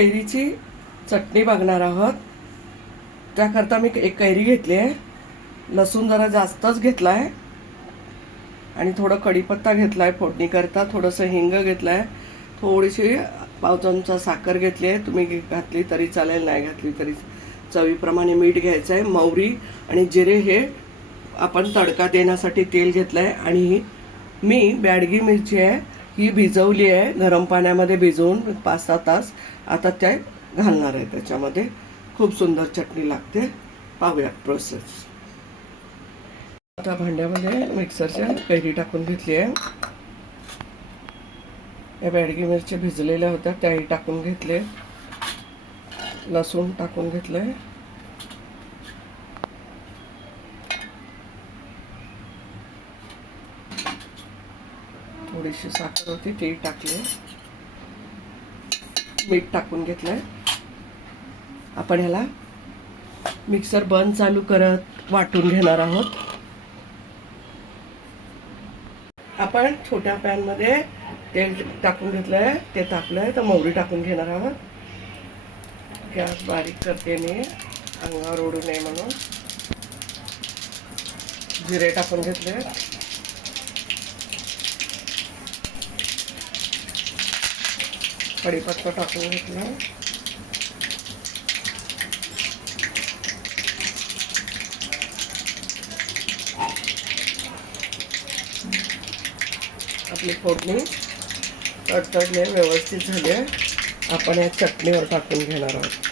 कैरीची चटणी बघणार आहोत। त्याकरता मी एक कैरी घेतली आहे, लसूण जरा जास्तच घेतला आहे आणि थोडं कढीपत्ता घेतला आहे फोडणी करता, थोडंसं हिंग घेतलं आहे, थोडीशी पाव चमचा साखर घेतली आहे, तुम्ही घातली तरी चालेल, नाही घातली तरी चवीप्रमाणे मीठ घ्यायचं आहे, मोहरी आणि जिरे हे आपण तडका देण्यासाठी तेल घेतलं आहे आणि मी बॅडगी मिरची आहे ही भिजवली आहे गरम पाण्यामध्ये भिजवून 5-6 तास। आता त्या घालणार आहे त्याच्यामध्ये, खूप सुंदर चटणी लागते। पाहूया प्रोसेस। आता भांड्यामध्ये मिक्सरच्या कैरी टाकून घेतली आहे, या बॅडगी मिरची भिजलेल्या होत्या त्याही टाकून घेतले, लसूण टाकून घेतलंय, थोडीशी साखर होती ती टाकली, मीठ टाकून घेतलंय। आपण ह्याला मिक्सर बंद चालू करत वाटून घेणार आहोत। आपण छोट्या पॅन मध्ये तेल टाकून घेतलंय, ते तापलंय तर मोहरी टाकून घेणार आहोत। गॅस बारीक करते मी अंगावर ओढू नये म्हणून। जिरे टाकून घेतले, कढीपत्ता टाकून घेतला, आपली फोडणी तडतडले व्यवस्थित झाले। आपण या चटणीवर टाकून घेणार आहोत।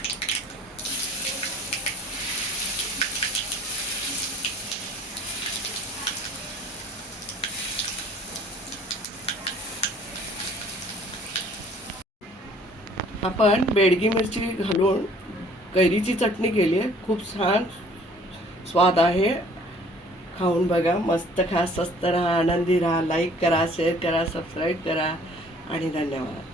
आपण बेडगी मिरची घालून कैरीची चटणी केली आहे, खूप छान स्वाद आहे। खाऊन बघा, मस्त खा, स्वस्त राहा, आनंदी राहा, लाईक करा, शेअर करा, सबस्क्राईब करा आणि धन्यवाद।